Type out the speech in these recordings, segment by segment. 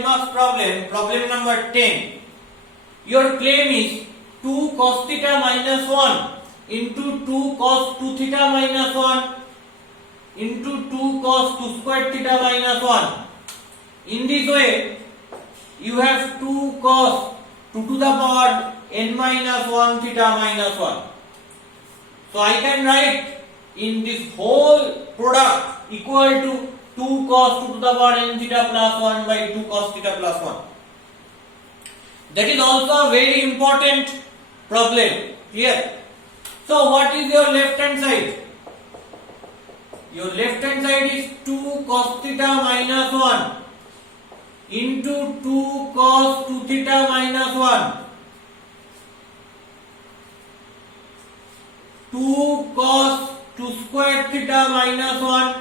marks problem, problem number 10. Your claim is 2 cos theta minus 1 into 2 cos 2 theta minus 1 into 2 cos 2 square theta minus 1. In this way, you have 2 cos 2 to the power n minus 1 theta minus 1. So I can write in this whole product equal to 2 cos 2 to the power n theta plus 1 by 2 cos theta plus 1. That is also a very important problem. Clear? So what is your left hand side? Your left hand side is 2 cos theta minus 1 into 2 cos 2 theta minus 1. 2 cos 2 square theta minus 1.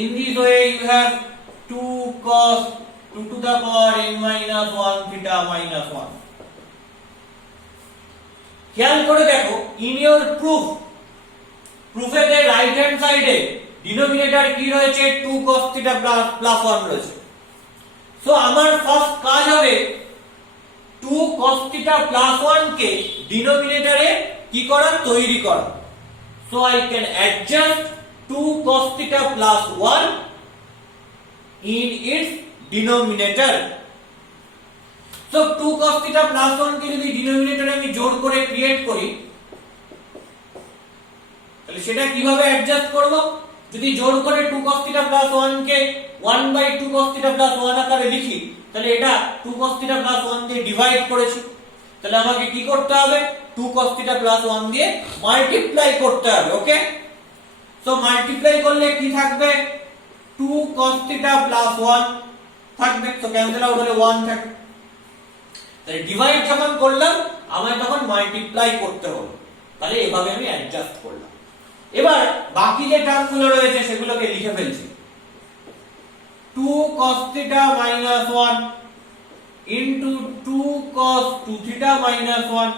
In this way you have 2 cos 2 to the power n minus 1 theta minus 1. খেয়াল করে দেখো, in your প্রুফের right hand সাইডে denominator কি রয়েছে? 2 cos theta plus 1 রয়েছে। So আমার first কাজ হবে 2 cos theta plus 1 কে ডিনোমিনেটরে কি করা? তৈরি করা। So I can adjust 2 cos theta plus 1 in its denominator. So 2 cos theta plus 1 কে যদি ডিনোমিনেটরে আমি জোড় করে ক্রিয়েট করি, তাহলে সেটা কিভাবে অ্যাডজাস্ট করব? যদি জোড় করে 2 cos theta plus 1 K 1 by 2 cos theta plus 1 আকারে লিখি, তাহলে এটা 2 cos theta plus 1 দিয়ে ডিভাইড করেছি। তাহলে আমাকে কি করতে হবে? 2 cos theta plus 1 দিয়ে মাল্টিপ্লাই করতে হবে। ওকে, সো মাল্টিপ্লাই করলে কি থাকবে? 2 cos theta plus 1 থাকবে। সো ক্যান্সেল আউট হলে 1 থাকবে। তাহলে ডিভাইড যখন করলাম, আমায় তখন মাল্টিপ্লাই করতে হলো। তাহলে এভাবে আমি অ্যাডজাস্ট করলাম। এবার বাকি যে টার্মগুলো রয়েছে সেগুলোকে লিখে ফেলছি। 2 cos theta minus 1 into 2 cos 2 theta minus 1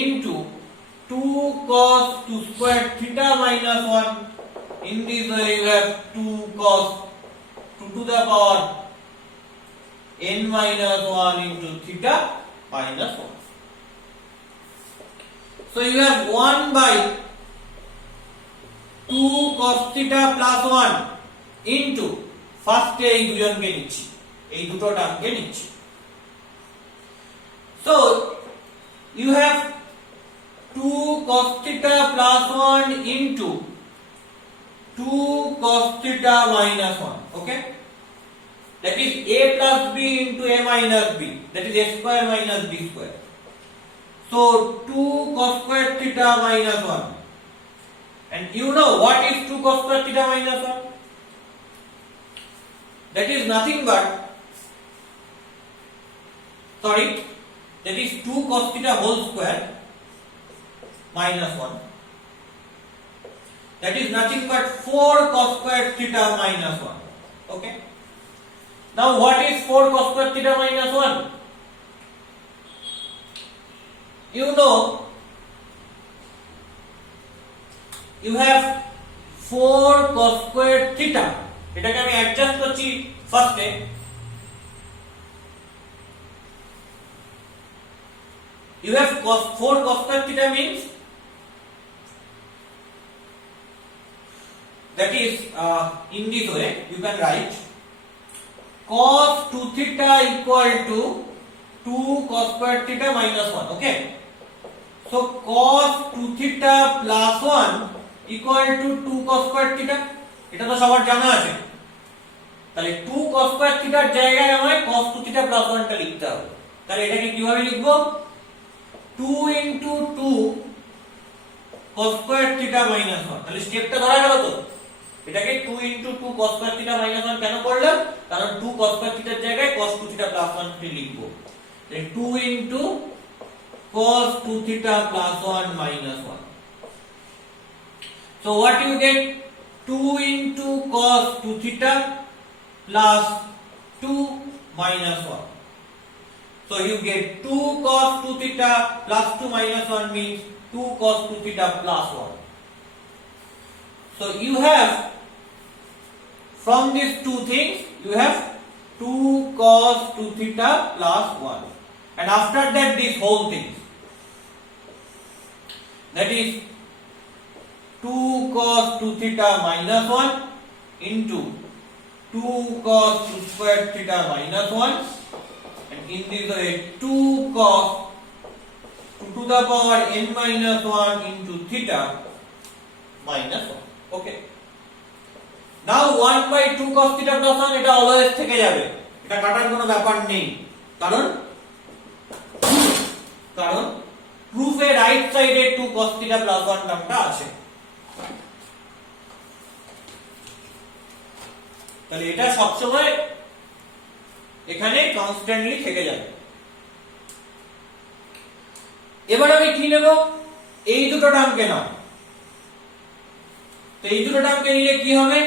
into 2 cos 2 square theta minus 1. In this way you have 2 cos 2 to the power n minus 1 into theta minus 1. So you have 1 by 2 cos theta plus 1 into first এই দুজনকে নিচ্ছি, এই দুটো টার্মকে নিচ্ছি। So you have 2 cos theta plus 1 into 2 cos theta minus 1. Okay, that is a plus b into a minus b, that is a square minus b square. So 2 cos square theta minus 1, and you know what is 2 cos square theta minus 1? That is nothing but, that is 2 cos theta whole square minus 1. That is nothing but 4 cos square theta minus 1. Okay, now what is 4 cos square theta minus 1? You know, you have 4 cos square theta. এটাকে আমি adjust করছি ফার্স্টে। You have 4 cos square theta means that is in this way you can write cos 2 theta equal to 2 cos square theta minus 1. Okay, so cos 2 theta plus 1 equal to 2 cos square theta. এটা তো সবার জানা আছে। তাহলে 2 cos square theta এর জায়গায় আমায় cos 2 theta plus 1 টা লিখতে হবে। তাহলে এটাকে কিভাবে লিখব? 2 into 2 cos square theta minus 1. তাহলে স্টেপটা ধরা গেল তো। এটাকে 2 into 2 cos square theta minus 1 কেন করলাম? কারণ 2 cos square theta এর জায়গায় cos 2 theta plus 1 টি লিখব। তাহলে 2 into cos 2 theta plus 1 minus 1. So what you get? 2 into cos 2 theta plus 2 minus 1. So you get 2 cos 2 theta plus 2 minus 1 means 2 cos 2 theta plus 1. So you have, from these two things, you have 2 cos 2 theta plus 1, and after that this whole thing, that is 2 cos 2 theta minus 1 into 2 cos 2 square theta minus 1, and in this way 2 cos 2 to the power n minus 1 into theta minus 1. Okay. Now 1 by 2 cos theta plus 1 এটা always থেকে যাবে, এটা কাটার কোনো ব্যাপার নেই, কারণ প্রুফে right সাইডে 2 cos theta plus 1 টার্মটা আছে। তাহলে এটা সবসময় এখানে কনস্ট্যান্টলি থেকে যাবে। এবার আমি কি নেব, এই দুটো টার্মকে নাও। তো এই দুটো টার্মকে নিলে কি হবে,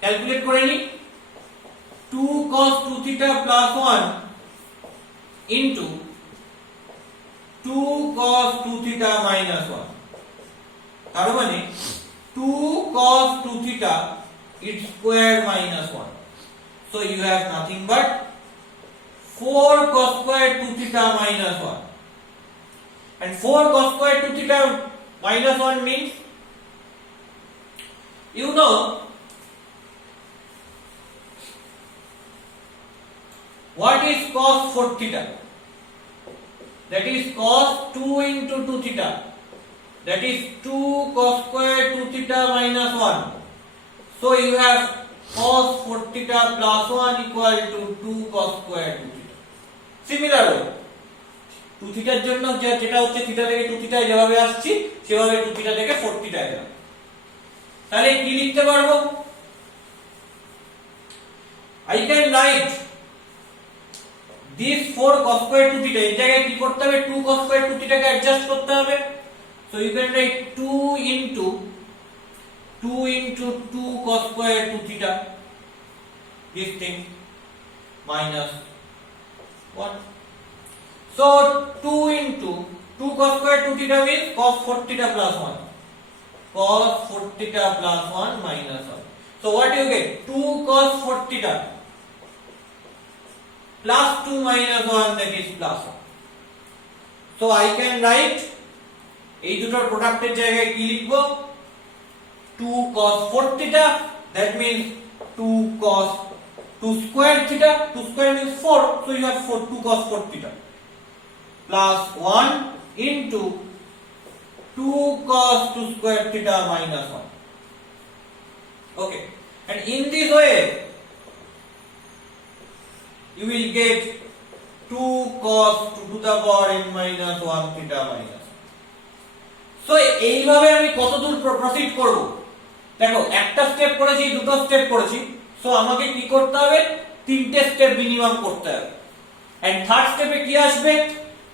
ক্যালকুলেট করে নি। 2 cos 2 theta plus 1 into 2 cos 2 theta minus 1, তার মানে 2 cos 2 theta its square minus 1, so you have nothing but 4 cos square 2 theta minus 1, and 4 cos square 2 theta minus 1 means, you know, what is cos 4 theta? That is cos 2 into 2 theta, that is 2 cos square 2 theta minus 1, so you have cos 4 theta plus 1 equal to 2 cos square 2 theta. Similarly 2 theta এর জন্য যেটা হচ্ছে theta থেকে 2 theta যেভাবে আসছে সেভাবে 2 theta থেকে 4 theta এ যাবে। তাহলে কি লিখতে পারবো, I can write this 4 cos square 2 theta, এই জায়গায় কি করতে হবে, 2 cos square 2 theta কে অ্যাডজাস্ট করতে হবে, so you can write 2 into 2 cos square 2 theta, this thing minus 1, so 2 into 2 cos square 2 theta means cos 4 theta plus 1, cos 4 theta plus 1 minus 1, so what you get, 2 cos 4 theta plus 2 minus 1, that is plus 1, so I can write এই দুটোর প্রোডাক্টের জায়গায় কি লিখব, 2 cos 4 theta, that means 2 cos 2 square theta, 2 square means 4, so you have 2 cos 4 theta plus 1 into 2 cos 2 square theta minus 1. Okay, and in this way you will get 2 cos 2 to the power n minus 1 theta minus 1. So এইভাবে আমি কতদূর proceed করব, দেখো একটা step করেছি, দুটো step করেছি, so আমাকে কি করতে হবে, তিনটে স্টেপ মিনিমাম করতে হবে, এন্ড থার্ড স্টেপে কি আসবে,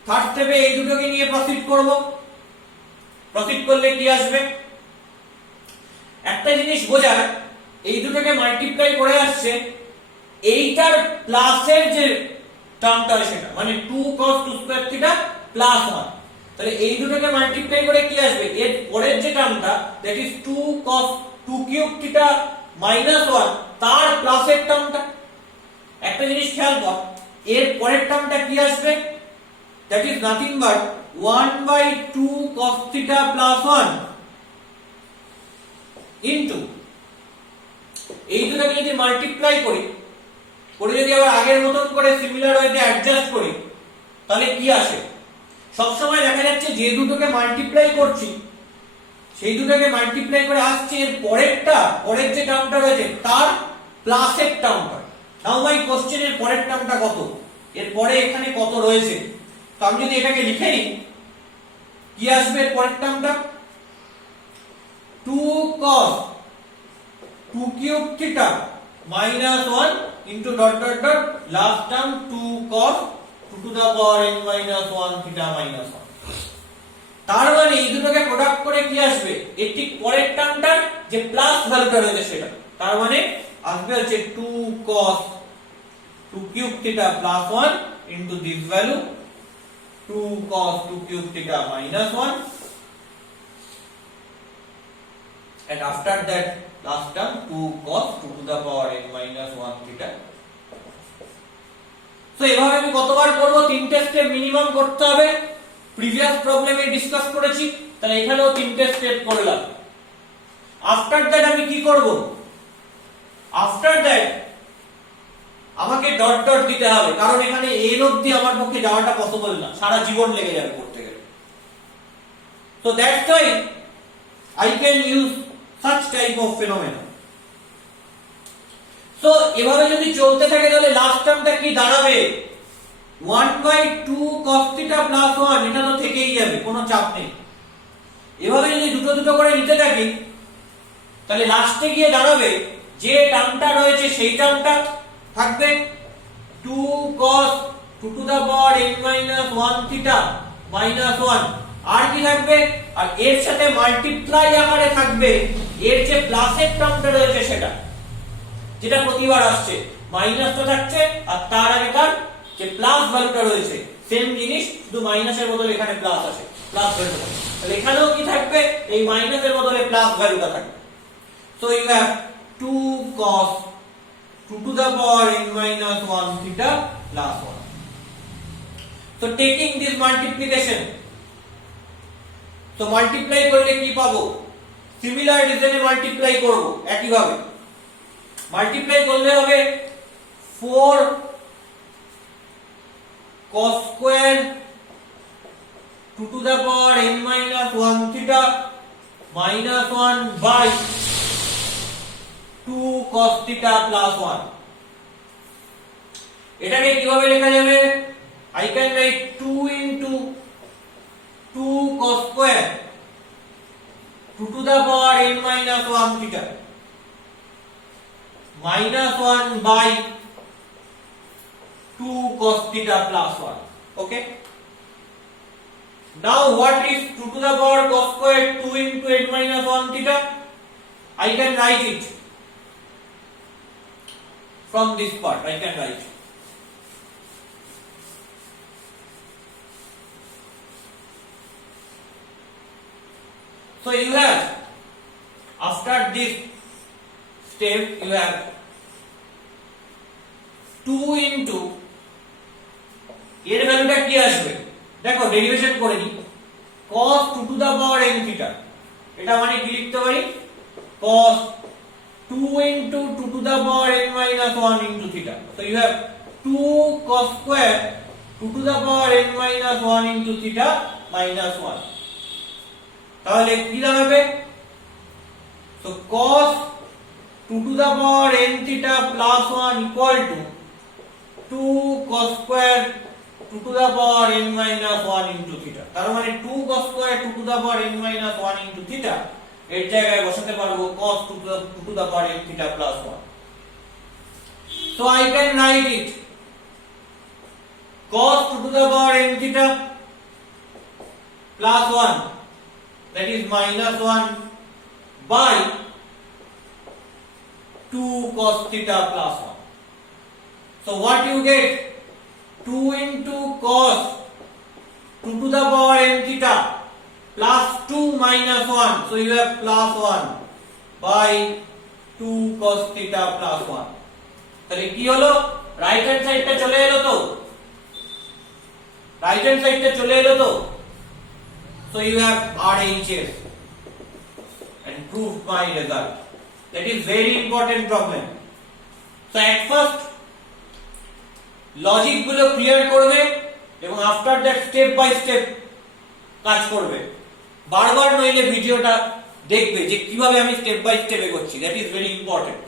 থার্ড স্টেপে এই দুটোকে নিয়ে প্রসিড করব, প্রসিড করলে কি আসবে, একটা জিনিস বোঝার, এই দুটোকে মাল্টিপ্লাই করে আসছে, এইটার প্লাসের যে টার্মটা সেটা মানে 2 cos 2 square theta plus 1, তাহলে এই দুটোকে মাল্টিপ্লাই করে কি আসবে, এর পরের যে টার্মটা that is 2 cos 2 cube theta minus 1, তার প্লাসের টার্মটা, একটা জিনিস খেয়াল কর, এর পরের টার্মটা কি আসবে, that is nothing but 1 by 2 cos theta plus 1 into এই দুটোকে যদি মাল্টিপ্লাই করি, করে যদি আবার আগের মতন করে সিমিলার ওয়েতে অ্যাডজাস্ট করি, তাহলে কি আসে, সবসময় দেখা যাচ্ছে যে দুটোকে মাল্টিপ্লাই করছি সেই দুটোকে মাল্টিপ্লাই করে আসছে এর পরেরটা, পরের যে টার্মটা রয়েছে তার প্লাসের টার্মটা। নাও মাই কোশ্চেন, এর পরের টার্মটা কত, এর পরে এখানে কত রয়েছে, তো আমি যদি এটাকে লিখে নিই, কি আসবে এর পরের টার্মটা, 2 cos 2 cube theta minus 1 into dot dot dot last term 2 cos 2 to the power n minus 1 theta minus 1, তার মানে এই দুটোকে প্রোডাক্ট করে কি আসবে, এর ঠিক পরের টার্মটার যে প্লাস ভ্যালুটা রয়েছে সেটা, তার মানে আসবে হচ্ছে 2 cos 2 cube theta plus 1 into this value 2 cos 2 cube theta minus 1, and after that last term 2 cos 2 to the power n minus 1 theta so এভাবে আমি কতবার করব, তিনটে স্টেপ মিনিমাম করতে হবে। প্রিভিয়াস প্রবলেমে ডিসকাস করেছি, তাহলে এখানেও তিনটে স্টেপ করলাম। আফটার দ্যাট আমি কি করব, আফটার দ্যাট আমাকে ডট ডট দিতে হবে, কারণ এখানে এন অবধি আমার পক্ষে যাওয়াটা পসিবল না, সারা জীবন লেগে যাবে করতে গেলে। So that's why I can use such type of phenomena. So এভাবে যদি চলতে থাকে তাহলে লাস্ট টার্মটা কি দাঁড়াবে, 1/2 cos theta plus 1, এটা তো থেকেই যাবে, কোনো চাপ নেই। এভাবে যদি দুটো দুটো করে নিতে থাকি তাহলে লাস্টে গিয়ে দাঁড়াবে যে টার্মটা রয়েছে সেই টার্মটা থাকবে 2 cos 2 to the power n minus 1 theta minus 1, আর কি থাকবে, আর এর সাথে মাল্টিপ্লাই আকারে থাকবে এর যে প্লাসের টার্মটা রয়েছে সেটা, যেটা প্রতিবার আসছে, মাইনাসটা থাকছে আর তার আগে তার যে প্লাস ভ্যালুটা রয়েছে সেম জিনিস, শুধু মাইনাসের বদলে এখানে প্লাস আসে, প্লাস ভ্যালুটা। তাহলে এখানেও কি থাকবে, এই মাইনাসের বদলে প্লাস ভ্যালুটা থাকবে। So you have 2 cos 2 to the power n minus 1 theta plus 1. So taking this multiplication, so multiply করলে কি পাবো, সিমিলার রিজনে মাল্টিপ্লাই করব একই ভাবে। মাল্টিপ্লাই করলে হবে 4 cos square 2 to the power n minus 1 theta minus 1 by 2 cos theta plus 1. এটাকে কিভাবে লেখা যাবে, I can write 2 into 2 cos square 2 to the power n minus 1 theta minus 1 by 2 cos theta plus 1. Okay, now what is 2 to the power cos square 2 into n minus 1 theta, I can write it from this part, I can write. So you have, after this step, you have 2 into এর ভ্যালুটা কি আসবে, দেখো derivation করে নি, cos 2 to the power n theta, এটা মানে কি লিখতে পারি, cos 2 into 2 to the power n minus 1 into theta. So you have 2 cos square 2 to the power n minus 1 into theta minus 1. তাহলে কি দাঁড়াবে, so cos 2 to the power n theta plus 1 equal to 2 cos square 2 to the power n minus 1 into theta. তার মানে 2 cos square 2 to the power n minus 1 into theta এর জায়গায় বসাতে পারবো cos 2 to the power n theta plus 1. So I can write it cos 2 to the power n theta plus 1, that is minus 1 by 2 cos theta plus 1. So what you get, 2 into cos 2 to the power n theta plus 2 minus 1, so you have plus 1 by 2 cos theta plus 1. তাহলে কি হলো, right hand সাইডটা চলে এলো তো, right hand সাইডটা চলে এলো তো, so you have RHS and proved my result. That is very important problem. So at first logic গুলো ক্লিয়ার করবে এবং after that step by step কাজ করবে, বারবার নইলে ভিডিওটা দেখবে যে কিভাবে আমি স্টেপ বাই স্টেপ এগোচ্ছি, দ্যাট ইজ ভেরি ইম্পর্টেন্ট।